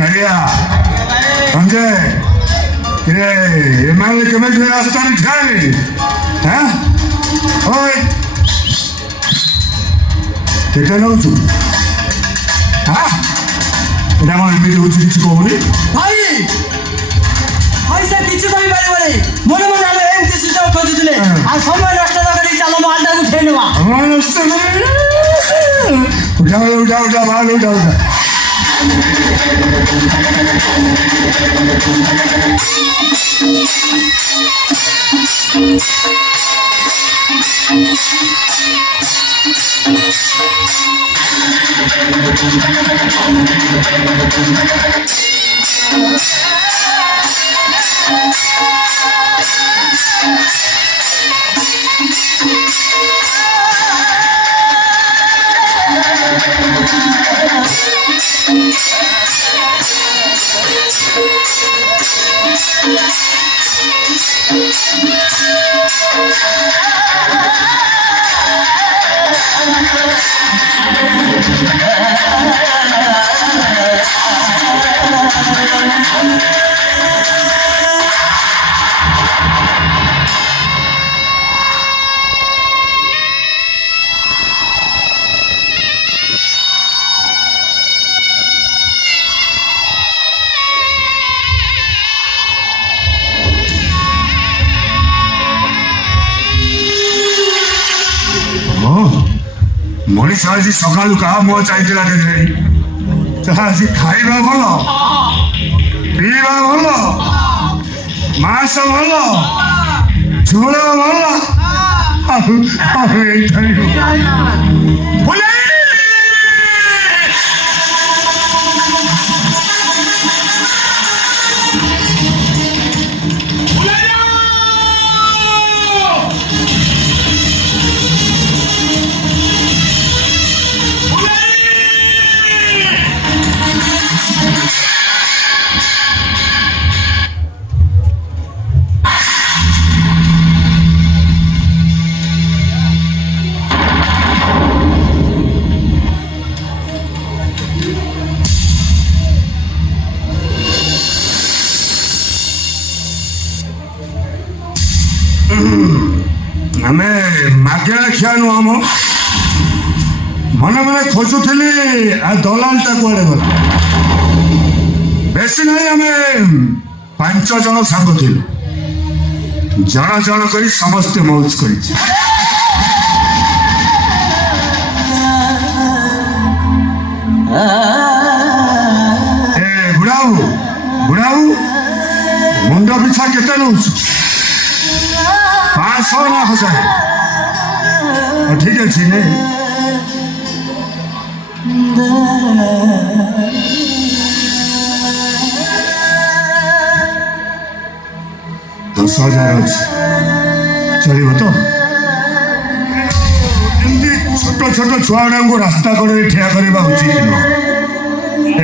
करिया समझे एमाले के में रास्ता नहीं ठाई हाँ ओए केते नउछु हाँ এটা আমার এমনি হচ্ছে কিছু কবনি ভাই ভাই স্যার কিছু কই পারে বলে মনে মনে আমি এই কিছুটা খোঁজ দিলে আর সময় নষ্ট না করে চালানো আলটা উঠে নেওয়া আমার নষ্ট উঠা ভালো উঠা ମଣିଷ ଆଜି ସକାଳୁ କାହା ମୁହଁ ଚାହିଁଥିଲା ଦେଖିଲେ ତାହା ଆଜି ଖାଇବା ଭଲ ପିଇବା ଭଲ ମାଂସ ଭଲ ଝୋଳ ଭଲ ଆଉ ଏଇଠାରୁ ଆମେ ମାଗଣା ଖିଆ ନୁହଁ ଆମ ମନେ ମନେ ଖୋଜୁଥିଲି ଆଉ ଦଲାଲଟା କୁଆଡ଼େ ଗଲା ବେଶୀ ନାହିଁ ଆମେ 5 ଜଣ ସାଙ୍ଗ ଥିଲୁ ଜଣ ଜଣ କରି ସମସ୍ତେ ମଉଜ କରିଛି ବୁଢ଼ାବୁ ମୁଣ୍ଡ ପିଛା କେତେ ନେଉଛୁ 500 ନା 1000 ଠିକ ଅଛି ନେ 10,000 ଅଛି ଚଳିବ ତ ଏମିତି ଛୋଟ ଛୋଟ ଛୁଆଗୁଡ଼ାଙ୍କୁ ରାସ୍ତା କଡ଼ରେ ଠିଆ କରିବା ଉଚିତ ନୁହଁ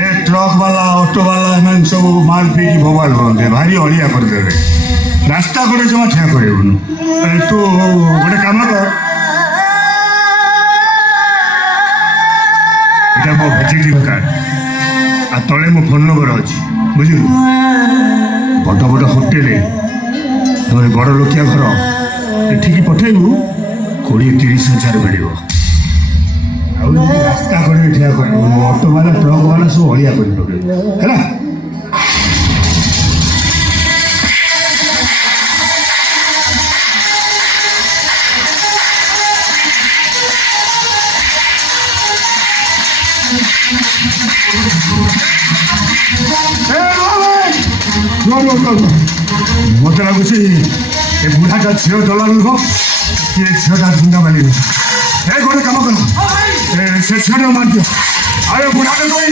ଏ ଟ୍ରକ୍ ବାଲା ଅଟୋ ବାଲା ଏମାନେ ସବୁ ମାଲ ପିଇକି ଭୋବାଲ ହୁଅନ୍ତି ଭାରି ଅଳିଆ କରିଦେବେ ରାସ୍ତା କଡ଼େ ଜମା ଠିଆ କରିବୁନି ତୁ ଗୋଟେ କାମ କର এটা ମୋ ଭିଜିଟିଂ କାର୍ଡ ଆଉ ତଳେ ମୋ ଫୋନ୍ ନମ୍ବର ଅଛି ବୁଝିଲୁ ବଡ଼ ବଡ଼ ହୋଟେଲ ତମେ ବଡ଼ ଲୋକିଆ ଘର ଏଠିକି ପଠେଇବୁ 20-30 ହଜାର ମିଳିବ ଆଉ ରାସ୍ତା କଡ଼ରେ ଠିଆ କରିବୁ ଅଟୋ ବାଲା ଟ୍ରକ୍ ବାଲା ସବୁ ଅଳିଆ କରି ପକେଇବୁ ହେଲା ମତେ ଲାଗୁଛି ଏ ବୁଢ଼ାଟା ଝିଅ ଦଲାଲ ନୁହଁ କିଏ ଝିଅଟା ଗୁଣ୍ଡା ମାଲିବ ଏ ଗୋଟେ କାମ କର ସେ ଝିଅଟା ମାରିଦିଅ ଆଉ ଏ ବୁଢ଼ାଟା କହି